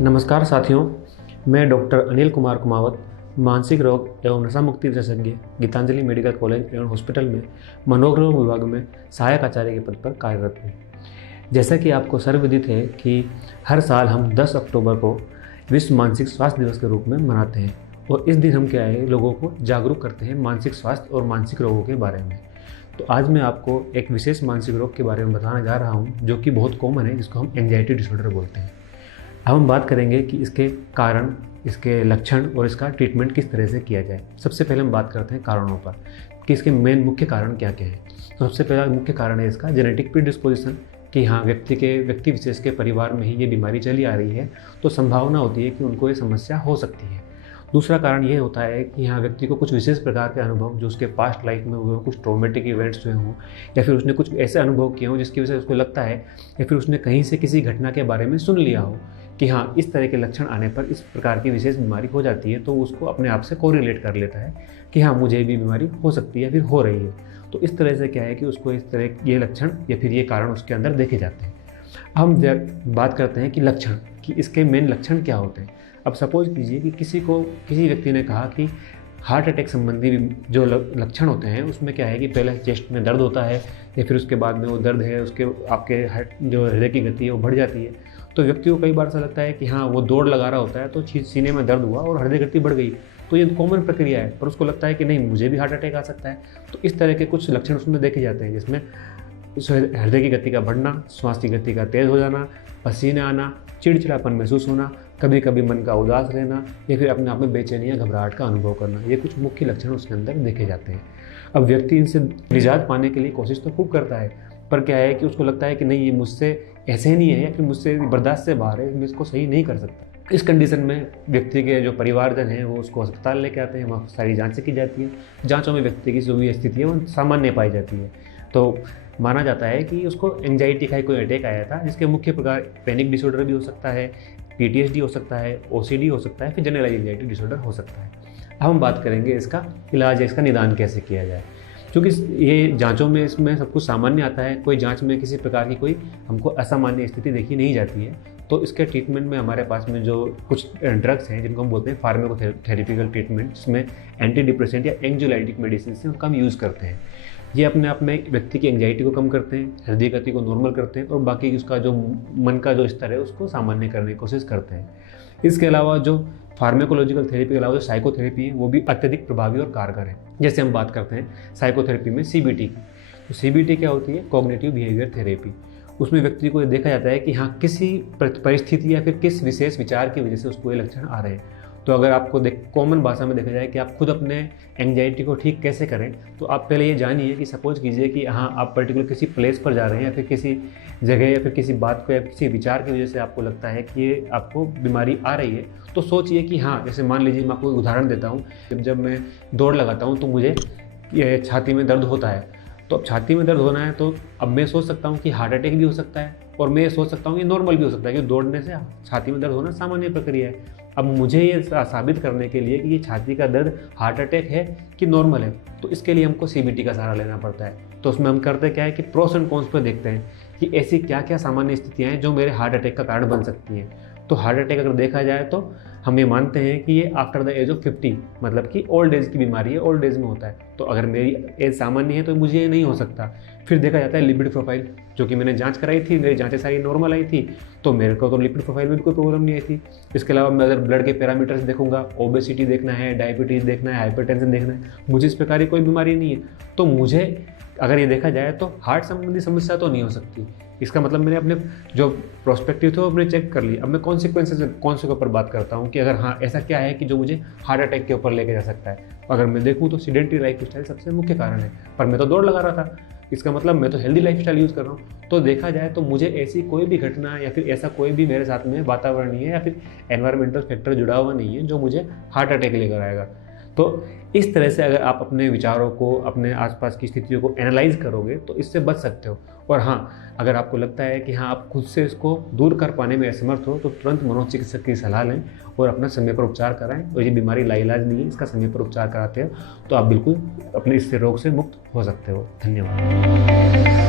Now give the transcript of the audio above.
नमस्कार साथियों, मैं डॉक्टर अनिल कुमार कुमावत, मानसिक रोग एवं नशा मुक्ति विशेषज्ञ, गीतांजलि मेडिकल कॉलेज एवं हॉस्पिटल में मनोरोग विभाग में सहायक आचार्य के पद पर कार्यरत हूँ। जैसा कि आपको सर्वविदित है कि हर साल हम 10 अक्टूबर को विश्व मानसिक स्वास्थ्य दिवस के रूप में मनाते हैं और इस दिन हम क्या है लोगों को जागरूक करते हैं मानसिक स्वास्थ्य और मानसिक रोगों के बारे में। तो आज मैं आपको एक विशेष मानसिक रोग के बारे में बताने जा रहा हूँ जो कि बहुत कॉमन है, जिसको हम एंजाइटी डिसऑर्डर बोलते हैं। अब हम बात करेंगे कि इसके कारण, इसके लक्षण और इसका ट्रीटमेंट किस तरह से किया जाए। सबसे पहले हम बात करते हैं कारणों पर कि इसके मेन मुख्य कारण क्या क्या है। तो सबसे पहला मुख्य कारण है इसका जेनेटिक प्रीडिस्पोजिशन, कि हाँ व्यक्ति विशेष के परिवार में ही ये बीमारी चली आ रही है तो संभावना होती है कि उनको ये समस्या हो सकती है। दूसरा कारण ये होता है कि हाँ व्यक्ति को कुछ विशेष प्रकार के अनुभव जो उसके पास्ट लाइफ में हुए हों, कुछ ट्रॉमेटिक इवेंट्स हुए हों या फिर उसने कुछ ऐसे अनुभव किए हों जिसकी वजह से उसको लगता है या फिर उसने कहीं से किसी घटना के बारे में सुन लिया हो कि हाँ इस तरह के लक्षण आने पर इस प्रकार की विशेष बीमारी हो जाती है, तो उसको अपने आप से कोरिलेट कर लेता है कि हाँ मुझे भी बीमारी हो सकती है या फिर हो रही है। तो इस तरह से क्या है कि उसको इस तरह ये लक्षण या फिर ये कारण उसके अंदर देखे जाते हैं। हम बात करते हैं कि लक्षण, कि इसके मेन लक्षण क्या होते हैं। अब सपोज कीजिए कि किसी व्यक्ति ने कहा कि हार्ट अटैक संबंधी जो लक्षण होते हैं उसमें क्या है कि पहले चेस्ट में दर्द होता है या फिर उसके बाद में वो दर्द है उसके आपके जो हृदय की गति है वो बढ़ जाती है। तो व्यक्ति को कई बार ऐसा लगता है कि हाँ वो दौड़ लगा रहा होता है तो सीने में दर्द हुआ और हृदय गति बढ़ गई, तो ये कॉमन प्रक्रिया है, पर उसको लगता है कि नहीं मुझे भी हार्ट अटैक आ सकता है। तो इस तरह के कुछ लक्षण उसमें देखे जाते हैं, जिसमें हृदय की गति का बढ़ना, श्वास की गति का तेज़ हो जाना, पसीने आना, चिड़चिड़ापन महसूस होना, कभी कभी मन का उदास रहना या फिर अपने आप में बेचैनी या घबराहट का अनुभव करना, ये कुछ मुख्य लक्षण उसके अंदर देखे जाते हैं। अब व्यक्ति इनसे निजात पाने के लिए कोशिश तो खूब करता है, पर क्या है कि उसको लगता है कि नहीं ये मुझसे ऐसे नहीं है या फिर मुझसे बर्दाश्त से बाहर है, मैं इसको सही नहीं कर सकता। इस कंडीशन में व्यक्ति के जो परिवारजन हैं वो उसको अस्पताल लेके आते हैं, वहाँ सारी जाँचें की जाती हैं। जाँचों में व्यक्ति की जो भी स्थिति है वो सामान्य पाई जाती है। तो माना जाता है कि उसको एंजाइटी का कोई अटैक आया था, जिसके मुख्य प्रकार पैनिक डिसऑर्डर भी हो सकता है, PTSD हो सकता है, OCD हो सकता है, फिर जनरलाइज एंजाइटी डिसऑर्डर हो सकता है। अब हम बात करेंगे इसका इलाज, इसका निदान कैसे किया जाए। क्योंकि ये जांचों में इसमें सब कुछ सामान्य आता है, कोई जांच में किसी प्रकार की कोई हमको असामान्य स्थिति देखी नहीं जाती है। तो इसके ट्रीटमेंट में हमारे पास में जो कुछ ड्रग्स हैं जिनको हम बोलते हैं फार्माकोथेरेपिकल ट्रीटमेंट, जिसमें एंटी डिप्रेसेंट या एंग्जाइटिक मेडिसिन से उनका हम यूज़ करते हैं। ये अपने आप में व्यक्ति की एंजाइटी को कम करते हैं, हृदय गति को नॉर्मल करते हैं और बाकी उसका जो मन का जो स्तर है उसको सामान्य करने की कोशिश करते हैं। इसके अलावा जो फार्माकोलॉजिकल थेरेपी के अलावा जो साइकोथेरेपी है वो भी अत्यधिक प्रभावी और कारगर है। जैसे हम बात करते हैं साइकोथेरेपी में CBT की, तो CBT क्या होती है, कॉग्निटिव बिहेवियर थेरेपी। उसमें व्यक्ति को देखा जाता है कि हाँ किसी परिस्थिति या फिर किस विशेष विचार की वजह से उसको ये लक्षण आ रहे हैं। तो अगर आपको कॉमन भाषा में देखा जाए कि आप खुद अपने एंजाइटी को ठीक कैसे करें, तो आप पहले ये जानिए कि सपोज कीजिए कि हाँ आप पर्टिकुलर किसी प्लेस पर जा रहे हैं या फिर किसी जगह या फिर किसी बात को या किसी विचार की वजह से आपको लगता है कि ये आपको बीमारी आ रही है। तो सोचिए कि हाँ, जैसे मान लीजिए मैं आपको एक उदाहरण देता हूँ, जब मैं दौड़ लगाता हूँ तो मुझे ये छाती में दर्द होता है। तो अब छाती में दर्द होना है तो अब मैं सोच सकता हूँ कि हार्ट अटैक भी हो सकता है और मैं ये सोच सकता हूँ कि नॉर्मल भी हो सकता है, क्योंकि दौड़ने से छाती में दर्द होना सामान्य प्रक्रिया है। अब मुझे ये साबित करने के लिए कि ये छाती का दर्द हार्ट अटैक है कि नॉर्मल है, तो इसके लिए हमको CBT का सहारा लेना पड़ता है। तो उसमें हम करते क्या है कि प्रोस एंड कॉन्स पर देखते हैं कि ऐसी क्या क्या सामान्य स्थितियाँ हैं जो मेरे हार्ट अटैक का कारण बन सकती हैं। तो हार्ट अटैक अगर देखा जाए तो हम ये मानते हैं कि ये आफ्टर द एज ऑफ 50, मतलब कि ओल्ड एज की बीमारी है, ओल्ड एज में होता है। तो अगर मेरी एज सामान्य है तो मुझे ये नहीं हो सकता। फिर देखा जाता है लिपिड प्रोफाइल, जो कि मैंने जांच कराई थी, मेरी जांचें सारी नॉर्मल आई थी, तो मेरे को तो लिपिड प्रोफाइल में भी कोई प्रॉब्लम नहीं आई थी। इसके अलावा मैं अगर ब्लड के पैरामीटर्स देखूंगा, ओबेसिटी देखना है, डायबिटीज़ देखना है, हाइपरटेंशन देखना है, मुझे इस प्रकार की कोई बीमारी नहीं है, तो मुझे अगर ये देखा जाए तो हार्ट संबंधी समस्या तो नहीं हो सकती। इसका मतलब मैंने अपने जो प्रोस्पेक्टिव थे वो अपने चेक कर लिए। अब मैं कॉन्सिक्वेंसेस के ऊपर बात करता हूँ कि अगर हाँ ऐसा क्या है कि जो मुझे हार्ट अटैक के ऊपर लेके जा सकता है। अगर मैं देखूँ तो सीडेंटरी लाइफ स्टाइल सबसे मुख्य कारण है, पर मैं तो दौड़ लगा रहा था, इसका मतलब मैं तो हेल्दी लाइफ स्टाइल यूज़ कर रहा हूँ। तो देखा जाए तो मुझे ऐसी कोई भी घटना या फिर ऐसा कोई भी मेरे साथ में वातावरण नहीं है या फिर एनवायरमेंटल फैक्टर जुड़ा हुआ नहीं है जो मुझे हार्ट अटैक लेकर आएगा। तो इस तरह से अगर आप अपने विचारों को, अपने आसपास की स्थितियों को एनालाइज करोगे तो इससे बच सकते हो। और हाँ, अगर आपको लगता है कि हाँ आप खुद से इसको दूर कर पाने में असमर्थ हो तो तुरंत मनोचिकित्सक की सलाह लें और अपना समय पर उपचार कराएं। और ये बीमारी लाइलाज नहीं है, इसका समय पर उपचार कराते हो तो आप बिल्कुल अपने इस रोग से मुक्त हो सकते हो। धन्यवाद।